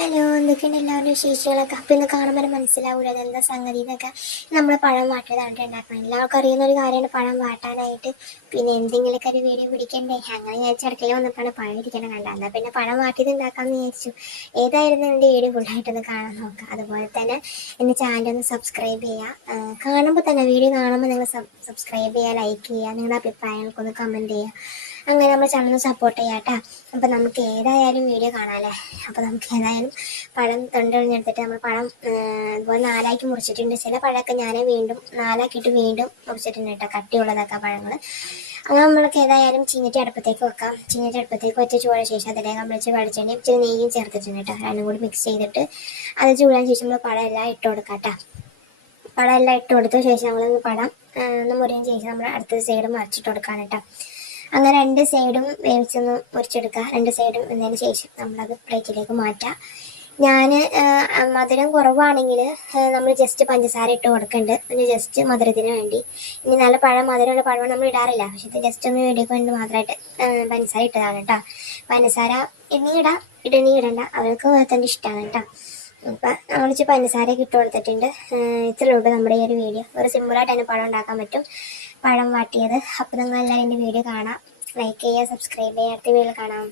Hello, എന്തൊക്കെയുണ്ട് എല്ലാവരുടെ വിശേഷങ്ങളൊക്കെ? അപ്പം ഇന്ന് കാണുമ്പോൾ മനസ്സിലാവില്ല അതെന്താ സംഗതി എന്നൊക്കെ. നമ്മൾ പഴം വാട്ടിയതാണ് ഉണ്ടാക്കണം. എല്ലാവർക്കും അറിയുന്ന ഒരു കാര്യമാണ് പഴം വാട്ടാനായിട്ട്. പിന്നെ എന്തെങ്കിലുമൊക്കെ ഒരു വീഡിയോ പിടിക്കണ്ടേ, അങ്ങനെ ഞാൻ ചടക്കയിൽ വന്നപ്പോഴാണ് പഴം ഇരിക്കണം കണ്ടത്. എന്നാൽ പിന്നെ പഴം വാട്ടിയത് ഉണ്ടാക്കാമെന്ന് വിചാരിച്ചു. ഏതായിരുന്നു എൻ്റെ വീഡിയോ ഫുള്ളായിട്ടൊന്ന് കാണാൻ നോക്കുക. അതുപോലെ തന്നെ എൻ്റെ ചാനലൊന്ന് സബ്സ്ക്രൈബ് ചെയ്യുക. കാണുമ്പോൾ തന്നെ വീഡിയോ കാണുമ്പോൾ നിങ്ങൾ സബ്സ്ക്രൈബ് ചെയ്യുക, ലൈക്ക് ചെയ്യുക, നിങ്ങളുടെ അഭിപ്രായങ്ങൾക്കൊന്ന് കമൻറ്റ് ചെയ്യുക. അങ്ങനെ നമ്മൾ ചാനൽ സപ്പോർട്ട് ചെയ്യാം കേട്ടോ. അപ്പം നമുക്ക് ഏതായാലും വീഡിയോ കാണാമല്ലേ. അപ്പോൾ നമുക്ക് ഏതായാലും പഴം തൊണ്ടൊഴിഞ്ഞെടുത്തിട്ട് നമ്മൾ പഴം അതുപോലെ നാലാക്കി മുറിച്ചിട്ടുണ്ട്. ചില പഴമൊക്കെ ഞാൻ വീണ്ടും നാലാക്കിയിട്ട് വീണ്ടും മുറിച്ചിട്ടുണ്ട് കേട്ടോ, കട്ടിയുള്ളതൊക്കെ പഴങ്ങൾ. അങ്ങനെ നമ്മൾക്ക് ഏതായാലും ചീനിട്ട് അടുപ്പത്തേക്ക് വെക്കാം. ചീനിട്ട് അടുപ്പത്തേക്ക് വെച്ച് ചൂടാൻ ശേഷം അതിലേക്ക് നമ്മൾ ഇച്ചിരി വെളിച്ചെണ്ണയും ഇച്ചിരി നെയ്യും ചേർത്തിട്ടുണ്ട് കേട്ടോ. രണ്ടും കൂടി മിക്സ് ചെയ്തിട്ട് അത് ചൂടാൻ ശേഷം നമ്മൾ പഴം എല്ലാം ഇട്ട് കൊടുക്കാം കേട്ടോ. പഴം എല്ലാം ഇട്ട് കൊടുത്ത ശേഷം നമ്മൾ പഴം ഒന്ന് മുറിയും ശേഷം നമ്മൾ അടുത്ത സൈഡ് മറിച്ചിട്ട് കൊടുക്കാൻ കേട്ടോ. അങ്ങനെ രണ്ട് സൈഡും വേവിച്ചൊന്ന് മുറിച്ചെടുക്കുക. രണ്ട് സൈഡും എന്നതിന് ശേഷം നമ്മളത് പ്ലേറ്റിലേക്ക് മാറ്റാം. ഞാൻ മധുരം കുറവാണെങ്കിൽ നമ്മൾ ജസ്റ്റ് പഞ്ചസാര ഇട്ട് കൊടുക്കുന്നുണ്ട്, പിന്നെ ജസ്റ്റ് മധുരത്തിന് വേണ്ടി. ഇനി നല്ല മധുരമുള്ള പഴം നമ്മൾ ഇടാറില്ല, പക്ഷേ ഇത് ജസ്റ്റ് ഒന്ന് വേണ്ടിയൊക്കെ വേണ്ടി മാത്രമായിട്ട് പഞ്ചസാര ഇട്ടതാണ് കേട്ടോ. പഞ്ചസാര ഇടണമെങ്കിൽ ഇടാം, ഇടണമെങ്കിൽ ഇടണ്ട, അവർക്ക് തന്നെ ഇഷ്ടമാണ് കേട്ടോ. അപ്പം നമ്മൾ ഇച്ചിരി പഞ്ചസാരയൊക്കെ ഇട്ട് കൊടുത്തിട്ടുണ്ട്. ഇത്രയേ ഉള്ളൂ നമ്മുടെ ഈ ഒരു വീഡിയോ. ഒരു സിമ്പിളായിട്ട് തന്നെ പഴം ഉണ്ടാക്കാൻ പറ്റും, പഴം വാട്ടിയത്. അപ്പോൾ നിങ്ങൾ എല്ലാവരും എൻ്റെ വീഡിയോ കാണാം, ലൈക്ക് ചെയ്യുക, സബ്സ്ക്രൈബ് ചെയ്യുക. അടുത്ത വീഡിയോയിൽ കാണാം.